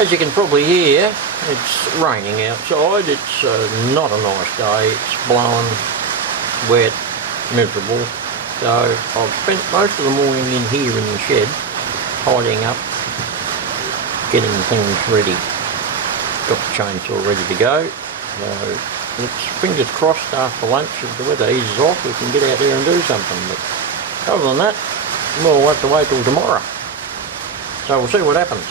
As you can probably hear, it's raining outside. It's not a nice day. It's blowing, wet, miserable. So I've spent most of the morning in here in the shed, tidying up, getting things ready. Got the chainsaw ready to go. So let's, fingers crossed, after lunch, if the weather eases off, we can get out there and do something. But other than that, we'll have to wait till tomorrow. So we'll see what happens.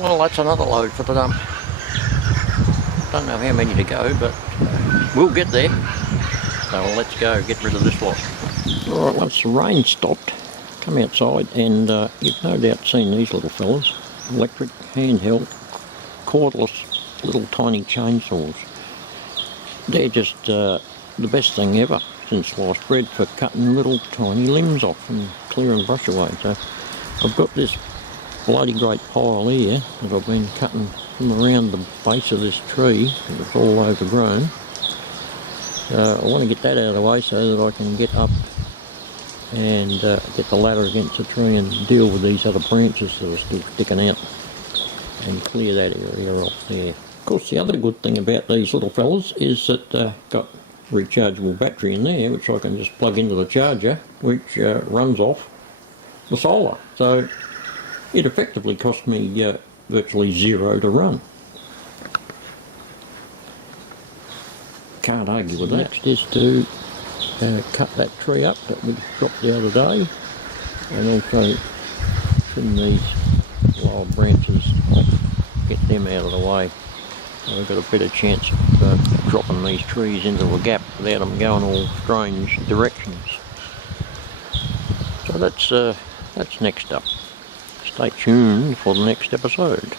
Well, that's another load for the dump. Don't know how many to go, but we'll get there. So let's go get rid of this lot. Alright, once the rain stopped, come outside and you've no doubt seen these little fellas. Electric, handheld, cordless, little tiny chainsaws. They're just the best thing ever since sliced bread for cutting little tiny limbs off and clearing brush away. So I've got this bloody great pile here that I've been cutting from around the base of this tree, and it's all overgrown. I want to get that out of the way so that I can get up and get the ladder against the tree and deal with these other branches that are still sticking out and clear that area off there. Of course, the other good thing about these little fellas is that they've got rechargeable battery in there, which I can just plug into the charger, which runs off the solar. So it effectively cost me virtually zero to run. Can't argue with that. Next is to cut that tree up that we dropped the other day, and also trim these lower branches off, get them out of the way. So we've got a better chance of dropping these trees into a gap without them going all strange directions. So that's next up. Stay tuned for the next episode.